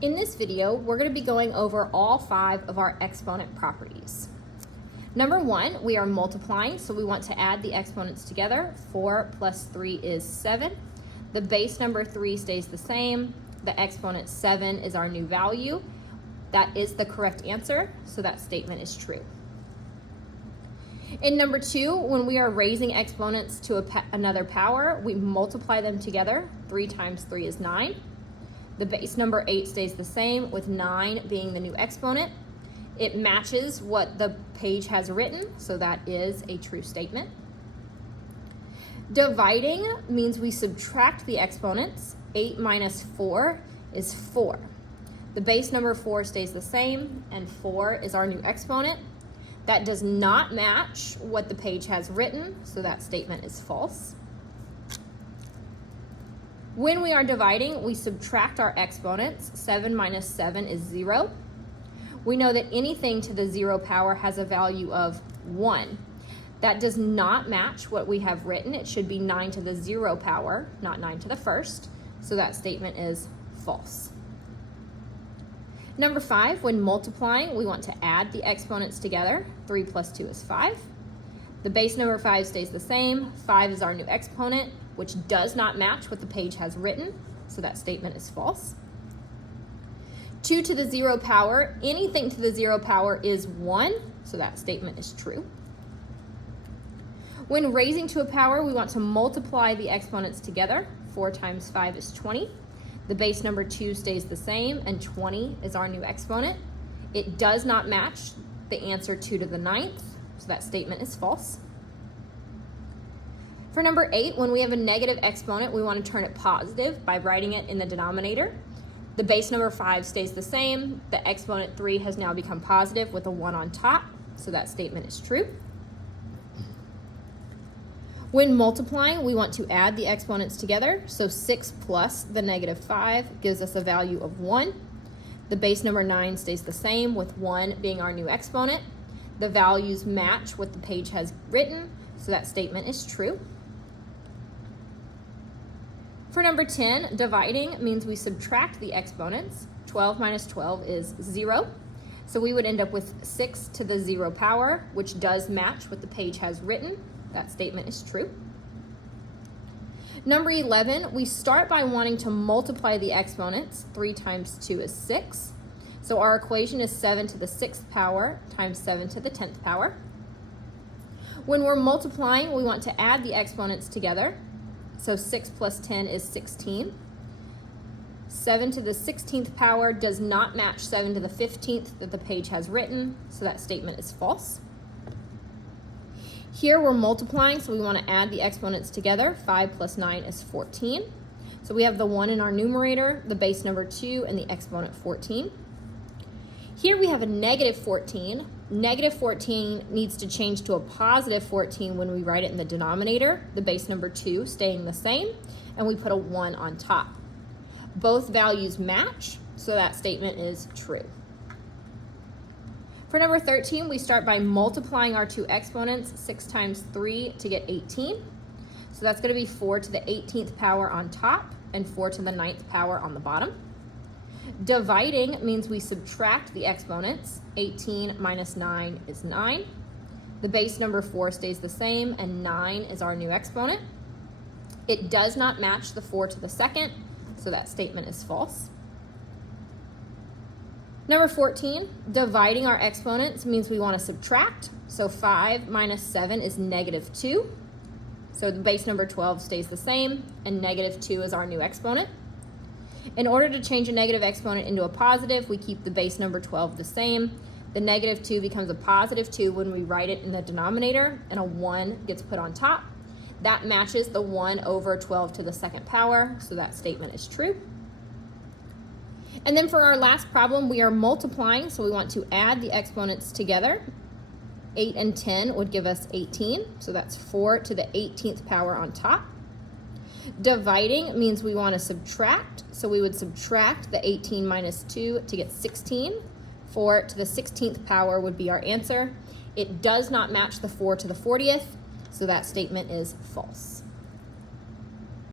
In this video, we're going to be going over all 5 of our exponent properties. Number 1, we are multiplying, so we want to add the exponents together. 4 plus 3 is 7. The base number 3 stays the same. The exponent 7 is our new value. That is the correct answer, so that statement is true. In number 2, when we are raising exponents to another power, we multiply them together. 3 times 3 is 9. The base number 8 stays the same, with 9 being the new exponent. It matches what the page has written, so that is a true statement. Dividing means we subtract the exponents. 8 minus 4 is 4. The base number 4 stays the same, and 4 is our new exponent. That does not match what the page has written, so that statement is false. When we are dividing, we subtract our exponents. 7 minus 7 is 0. We know that anything to the 0 power has a value of 1. That does not match what we have written. It should be 9 to the 0 power, not 9 to the first, so that statement is false. Number 5, when multiplying, we want to add the exponents together. 3 plus 2 is 5. The base number 5 stays the same. 5 is our new exponent, which does not match what the page has written, so that statement is false. 2 to the 0 power, anything to the 0 power is 1, so that statement is true. When raising to a power, we want to multiply the exponents together. 4 times 5 is 20. The base number 2 stays the same, and 20 is our new exponent. It does not match the answer 2 to the 9th, so that statement is false. For number 8, when we have a negative exponent, we want to turn it positive by writing it in the denominator. The base number 5 stays the same. The exponent 3 has now become positive with a 1 on top, so that statement is true. When multiplying, we want to add the exponents together. So 6 plus the negative 5 gives us a value of 1. The base number 9 stays the same, with 1 being our new exponent. The values match what the page has written, so that statement is true. For number 10, dividing means we subtract the exponents. 12 minus 12 is 0. So we would end up with 6 to the 0 power, which does match what the page has written. That statement is true. Number 11, we start by wanting to multiply the exponents. 3 times 2 is 6. So our equation is 7 to the 6th power times 7 to the 10th power. When we're multiplying, we want to add the exponents together. So 6 plus 10 is 16. 7 to the 16th power does not match 7 to the 15th that the page has written, so that statement is false. Here we're multiplying, so we want to add the exponents together. 5 plus 9 is 14. So we have the 1 in our numerator, the base number 2, and the exponent 14. Here we have a negative 14. Negative 14 needs to change to a positive 14 when we write it in the denominator, the base number 2 staying the same, and we put a 1 on top. Both values match, so that statement is true. For number 13, we start by multiplying our two exponents, 6 times 3 to get 18. So that's going to be 4 to the 18th power on top and 4 to the 9th power on the bottom. Dividing means we subtract the exponents. 18 minus 9 is 9. The base number 4 stays the same, and 9 is our new exponent. It does not match the 4 to the 2nd, so that statement is false. Number 14, dividing our exponents means we want to subtract. So 5 minus 7 is negative 2. So the base number 12 stays the same, and negative 2 is our new exponent. In order to change a negative exponent into a positive, we keep the base number 12 the same. The negative 2 becomes a positive 2 when we write it in the denominator, and a 1 gets put on top. That matches the 1 over 12 to the 2nd power, so that statement is true. And then for our last problem, we are multiplying, so we want to add the exponents together. 8 and 10 would give us 18, so that's 4 to the 18th power on top. Dividing means we want to subtract, so we would subtract the 18 minus 2 to get 16. 4 to the 16th power would be our answer. It does not match the 4 to the 40th, so that statement is false.